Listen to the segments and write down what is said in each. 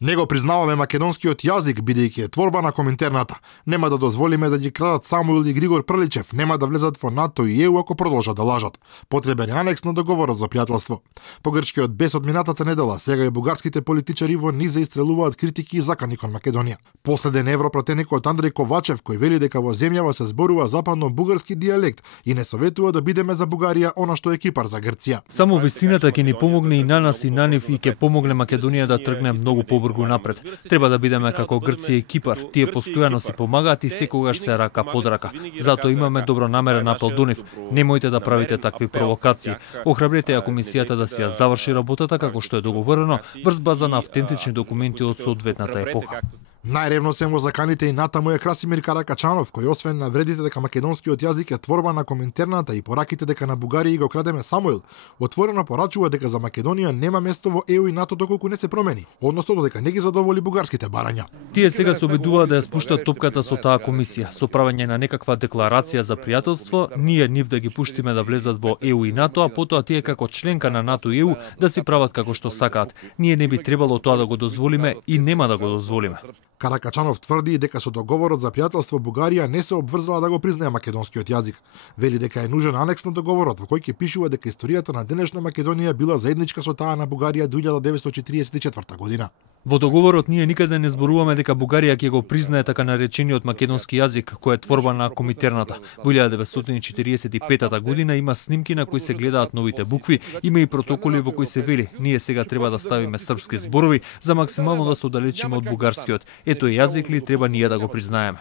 Не го признаваме македонскиот јазик, бидејќи е творба на Коминтерната. Нема да дозволиме да ги крадат Самуил и Григор Прличев, нема да влезат во НАТО и ЕУ ако продолжат да лажат. Потребен е анекс на договорот за пријателство. По грчкиот бес од минатата недела, сега и бугарските политичари во низа истрелуваат критики и закани кон Македонија. Последен европратеникот Андреј Ковачев, кој вели дека во земјава се зборува западно-бугарски дијалект и не советува да бидеме за Бугарија она што е Кипар за Грција. Само вистината ќе ни помогне и на нас и на нив и ќе помогне Македонија да тргне многу побрзо напред. Треба да бидеме како Грција и Кипар. Тие постојано си помагаат и секогаш се рака под рака. Затоа имаме добронамерен апел до нив. Немојте да правите такви провокации. Охрабрете ја комисијата да си ја заврши работата како што е договорено врз база на автентични документи од соодветната епоха. Најревно се во заканите и натаму е Красимир Каракачанов, кој освен навредите дека македонскиот јазик е творба на Коминтерната и пораките дека на Бугарија го крадеме Самуил, отворено порачува дека за Македонија нема место во ЕУ и НАТО доколку не се промени, односно додека не ги задоволи бугарските барања. Тие сега се обидуваат да ја спуштат топката со таа комисија, со правење на некаква декларација за пријателство, ние нив да ги пуштиме да влезат во ЕУ и НАТО, а потоа тие како членка на НАТО и ЕУ да си прават како што сакаат. Ние не би требало тоа да го дозволиме и нема да го дозволиме. Каракачанов тврди дека со договорот за пријателство Бугарија не се обврзала да го признае македонскиот јазик. Вели дека е нужен анекс на договорот во кој ќе пишува дека историјата на денешна Македонија била заедничка со таа на Бугарија 1944 година. Во договорот ние никаде не зборуваме дека Бугарија ќе го признае така наречениот македонски јазик, кој е творба на Коминтерната. Во 1945 година има снимки на кои се гледаат новите букви, има и протоколи во кои се вели: ние сега треба да ставиме српски зборови за максимално да се оддалечиме од бугарскиот. Ето јазик ли треба ние да го признаеме.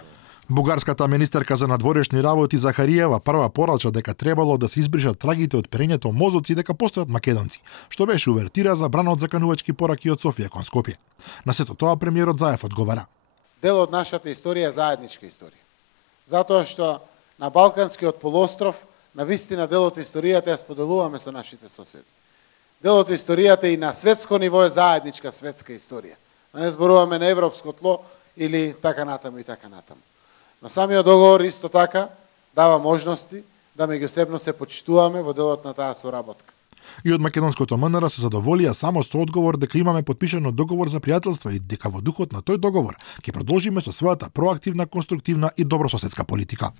Бугарската министерка за надворешни работи Захариева прва порача дека требало да се избришат трагите од перењето мозоци дека постојат македонци, што беше увертира забрана од заканувачки пораки од Софија кон Скопје. На сето тоа премиерот Заев одговара: Дел од нашата историја е заедничка историја. Затоа што на Балканскиот полуостров на вистина дел од историјата ја споделуваме со нашите соседи. Дел од историјата и на светско ниво е заедничка светска историја. Да не зборуваме на европско тло или така натаму и така натаму. Но самиот договор исто така дава можности да меѓусебно се почитуваме во делот на таа соработка. И од македонското МНР се задоволија само со одговор дека имаме подпишано договор за пријателство и дека во духот на тој договор ќе продолжиме со својата проактивна, конструктивна и добрососедска политика.